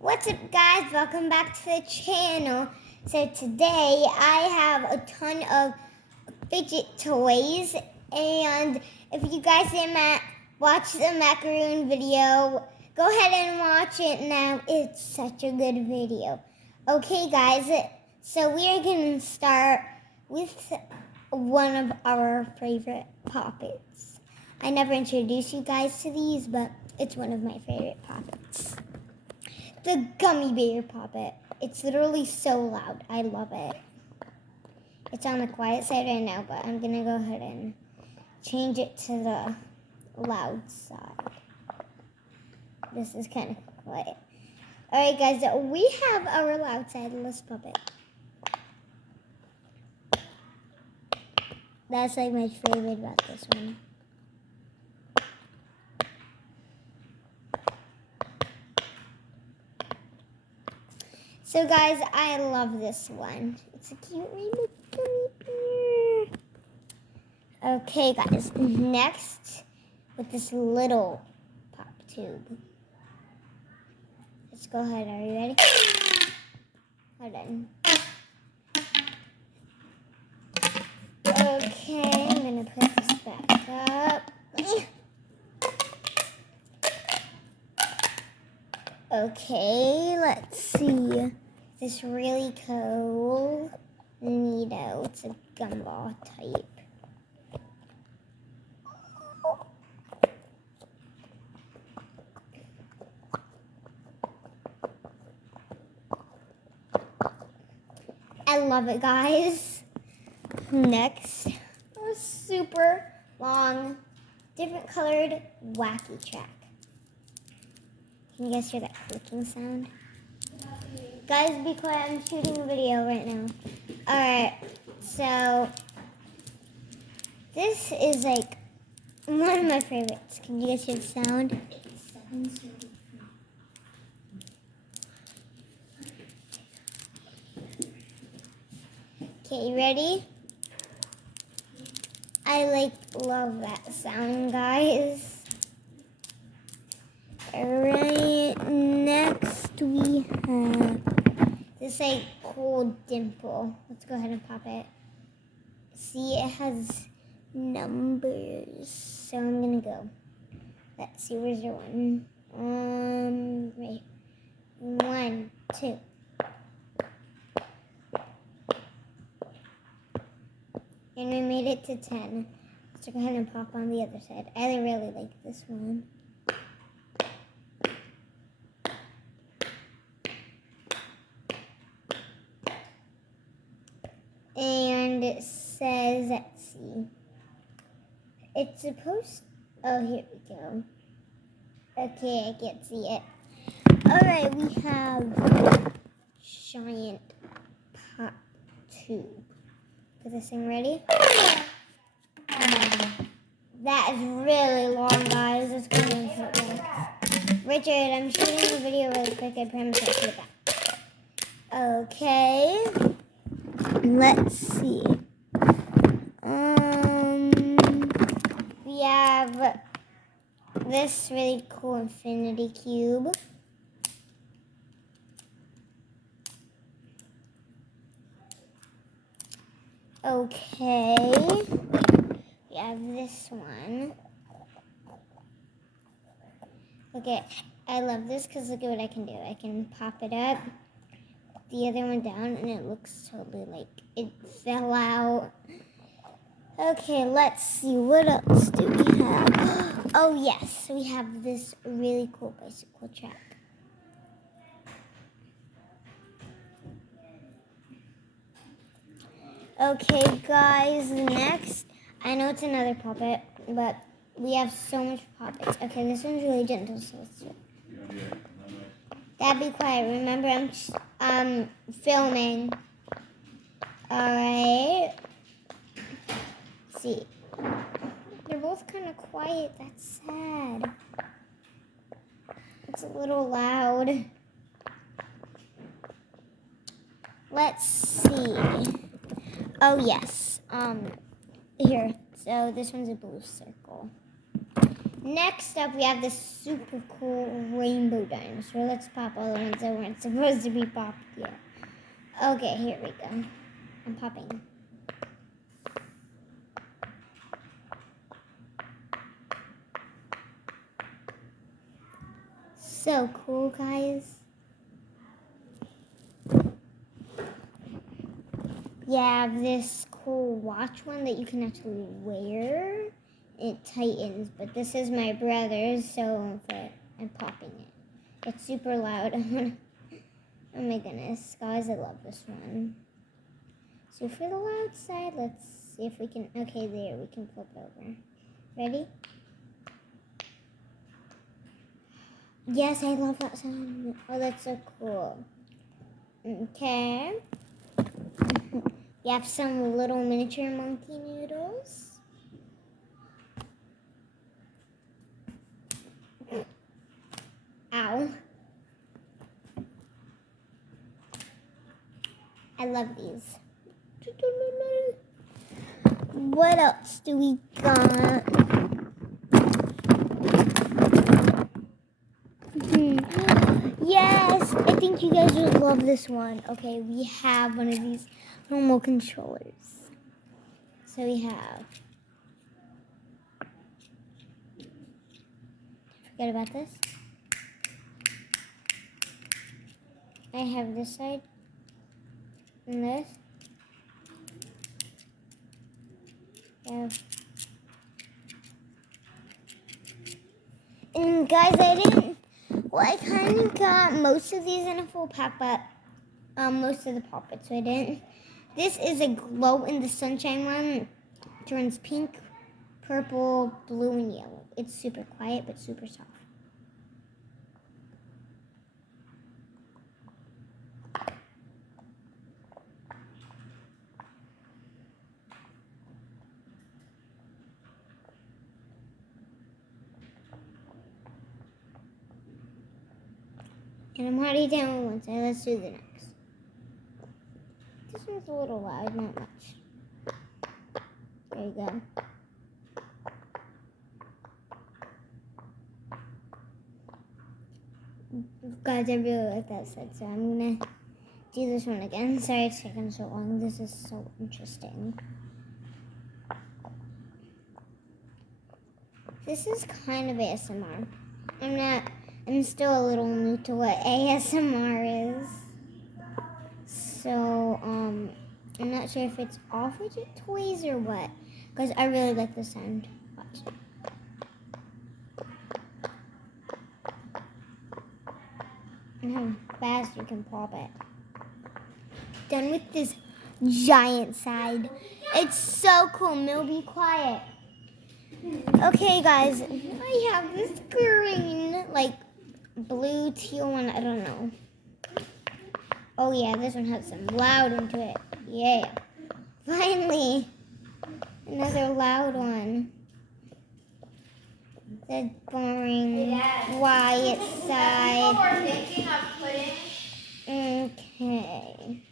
What's up, guys? Welcome back to the channel. So today I have a ton of fidget toys, and if you guys didn't watch the macaroon video, go ahead and watch it now. It's such a good video. Okay, guys, so we are going to start with one of our favorite puppets. I never introduced you guys to these, but it's one of my favorite puppets. The gummy bear puppet. It's literally so loud. I love it. It's on the quiet side right now, but I'm going to go ahead and change it to the loud side. This is kind of quiet. Alright, guys, we have our loud side. Let's puppet. That's like my favorite about this one. So guys, I love this one. It's a cute rainbow gummy bear. Okay guys, next with this little pop tube. Let's go ahead, are you ready? Hold on. Okay, I'm gonna put this back up. Okay, let's see. This really cool neato. It's a gumball type. I love it, guys. Next, a super long, different colored wacky track. Can you guys hear that clicking sound? Guys, be quiet. I'm shooting a video right now. Alright, so this is like one of my favorites. Can you guys hear the sound? Okay, you ready? I love that sound, guys. Alright, next we have this cool dimple. Let's go ahead and pop it. See, it has numbers. So I'm gonna go. Let's see, where's your one? Right. 1, 2. And we made it to 10. Let's go ahead and pop on the other side. I really like this one. And it says, let's see. It's supposed, oh, here we go. Okay, I can't see it. Alright, we have giant pop tube. Is this thing ready? That is really long, guys. It's going to be so long. Richard, I'm shooting the video really quick. I promise I'll see that. Okay. Let's see. We have this really cool infinity cube. Okay. We have this one. Okay, I love this because look at what I can do. I can pop it up, the other one down, and it looks totally like it fell out. Okay, let's see. What else do we have? Oh, yes. We have this really cool bicycle track. Okay, guys, next. I know it's another puppet, but we have so much puppets. Okay, this one's really gentle, so let's do it. Dad, be quiet. Remember, I'm filming. Alright. See. They're both kind of quiet. That's sad. It's a little loud. Let's see. Oh, yes. Here. So this one's a blue circle. Next up, we have this super cool rainbow dinosaur. Let's pop all the ones that weren't supposed to be popped yet. Okay, here we go. I'm popping. So cool, guys. You have this cool watch one that you can actually wear. It tightens, but this is my brother's, so I'm popping it. It's super loud. Oh my goodness, guys, I love this one. So for the loud side, let's see if we can, okay, there, we can flip over. Ready? Yes, I love that sound. Oh, that's so cool. Okay. We have some little miniature monkey noodles. Ow. I love these. What else do we got? Yes, I think you guys would love this one. Okay, we have one of these normal controllers. So we have. Forget about this. I have this side and this. And guys, I kind of got most of these in a full pack, but most of the poppets I didn't. This is a glow in the sunshine one. Turns pink, purple, blue, and yellow. It's super quiet, but super soft. And I'm already down with one side. Let's do the next. This one's a little loud, not much. There you go. Guys, I really like that set, so I'm gonna do this one again. Sorry it's taking so long. This is so interesting. This is kind of ASMR. I'm still a little new to what ASMR is. So, I'm not sure if it's all Fidget toys or what. Because I really like the sound. Watch. And how fast you can pop it. Done with this giant side. It's so cool. Mil, be quiet. Okay, guys. I have this green, like, blue, teal one. I don't know. Oh, yeah. This one has some loud one to it. Yeah. Finally. Another loud one. The boring, quiet side. We're thinking of putting. Okay.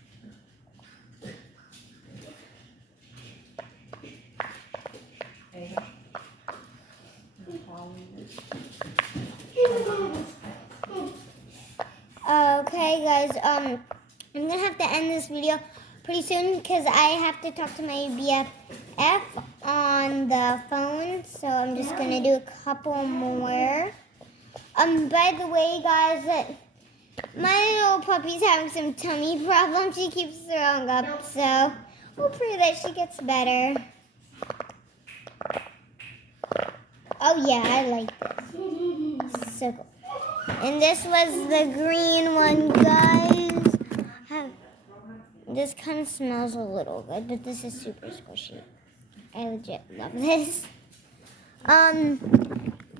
Okay, guys. I'm gonna have to end this video pretty soon because I have to talk to my BFF on the phone. So I'm just gonna do a couple more. By the way, guys, my little puppy's having some tummy problems. She keeps throwing up, so hopefully that she gets better. Oh yeah, I like this. So cool. And this was the green one, guys. This kind of smells a little good, but this is super squishy. I legit love this.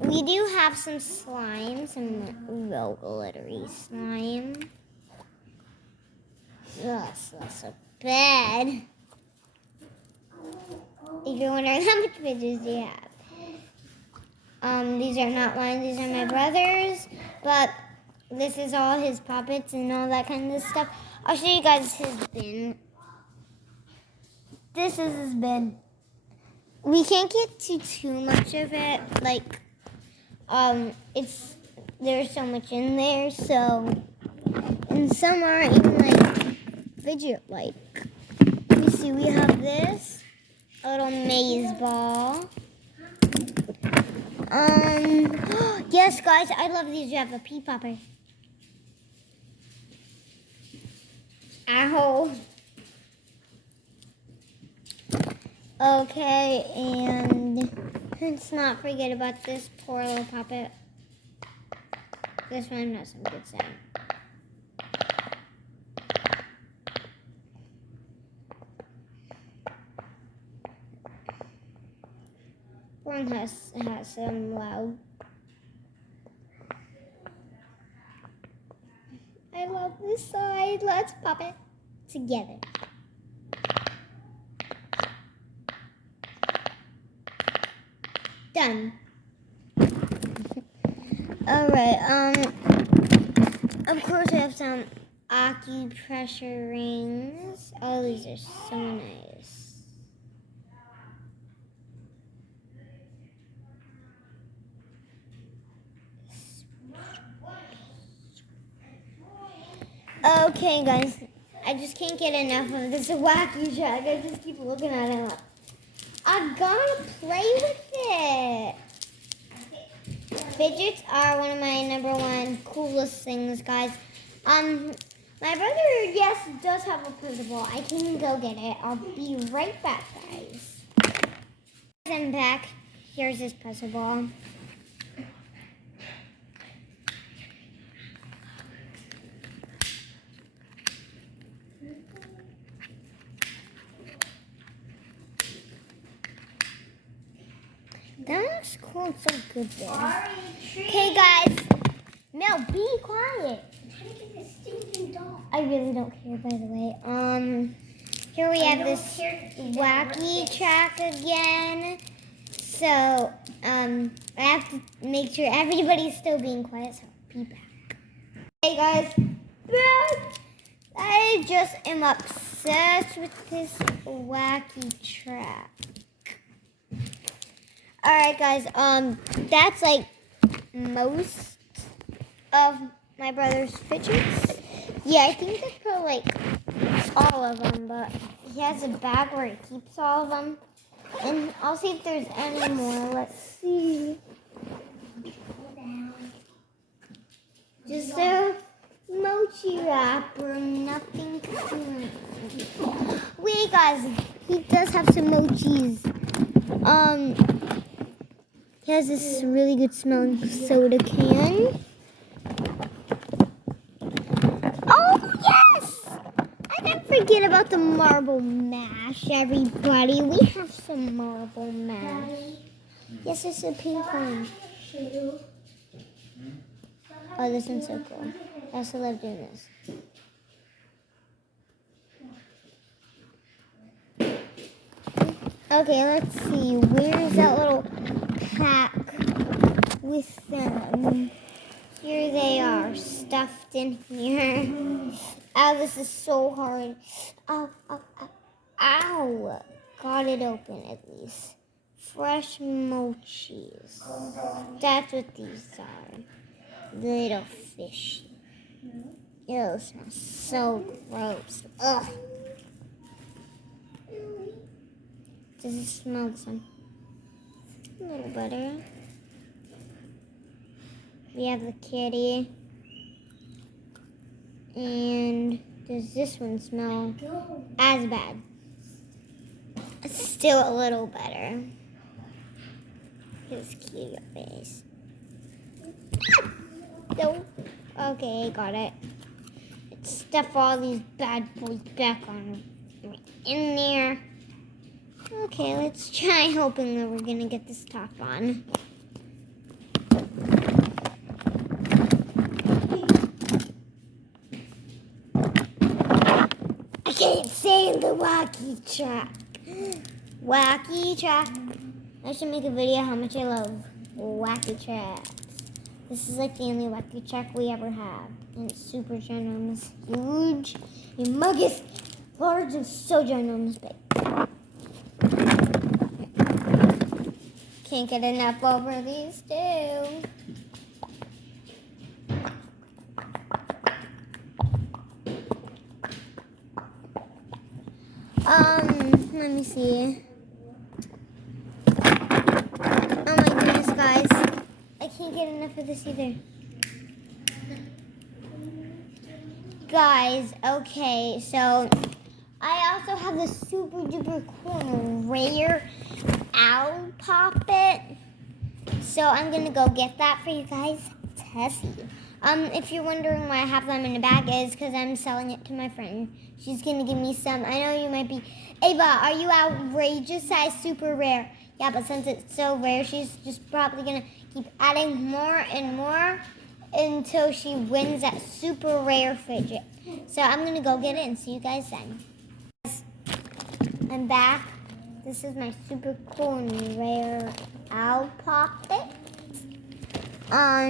We do have some slime, some real glittery slime. Ugh, smells so bad. If you're wondering how much fidgets do you have? These are not mine, these are my brother's, but this is all his puppets and all that kind of stuff. I'll show you guys his bin. This is his bin. We can't get to too much of it, like, there's so much in there, so, and some are in like fidget-like. You see, we have this, a little maze ball. Yes, guys, I love these. You have a pea popper. Ow. Okay, and let's not forget about this poor little puppet. This one has some good sound. One has some loud. I love this side. Let's pop it together. Done. Alright, of course I have some acupressure rings. Oh, these are so nice. Okay, guys, I just can't get enough of this wacky track. I just keep looking at it. I gotta play with it. Fidgets are one of my #1 coolest things, guys. My brother, yes, does have a puzzle. I can go get it. I'll be right back, guys. I'm back. Here's his puzzle ball. That looks cool and so good there. Okay, guys. Mel, be quiet. I really don't care, by the way. Here we have this wacky track again. So, I have to make sure everybody's still being quiet, so I'll be back. Hey, guys. I just am obsessed with this wacky track. Alright, guys, that's like most of my brother's fidgets. Yeah, I think that's probably like all of them, but he has a bag where he keeps all of them. And I'll see if there's any more. Let's see. Just a mochi wrapper, nothing cool. Wait, guys, he does have some mochis. He has this really good smelling soda can. Oh, yes! I didn't forget about the marble mash, everybody. We have some marble mash. Yes, it's a pink one. Oh, this one's so cool. I also love doing this. Okay, let's see. Where's that little pack with them? Here they are, stuffed in here. Ow, this is so hard. Ow, ow, ow. Ow. Got it open at least. Fresh mochis. That's what these are. Little fish. Ew, smells so gross. Ugh. Does it smell the same? A little better. We have the kitty. And does this one smell as bad? It's still a little better. His cute face. No. Okay, got it. Let's stuff all these bad boys back on in there. Okay, let's try hoping that we're gonna get this top on. I can't say the wacky track. Wacky track. I should make a video how much I love wacky tracks. This is like the only wacky track we ever have. And it's super ginormous, huge, humongous, large, and so ginormous big. can't get enough over these two. Let me see. Oh my goodness, guys. I can't get enough of this either. Guys, okay, so I also have the super duper cool rare owl poppet. So I'm gonna go get that for you guys to see. If you're wondering why I have them in a bag is because I'm selling it to my friend. She's gonna give me some. I know you might be, Ava, are you outrageous size super rare? Yeah, but since it's so rare, she's just probably gonna keep adding more and more until she wins that super rare fidget. So I'm gonna go get it and see you guys then. I'm back. This is my super cool and rare owl poppet.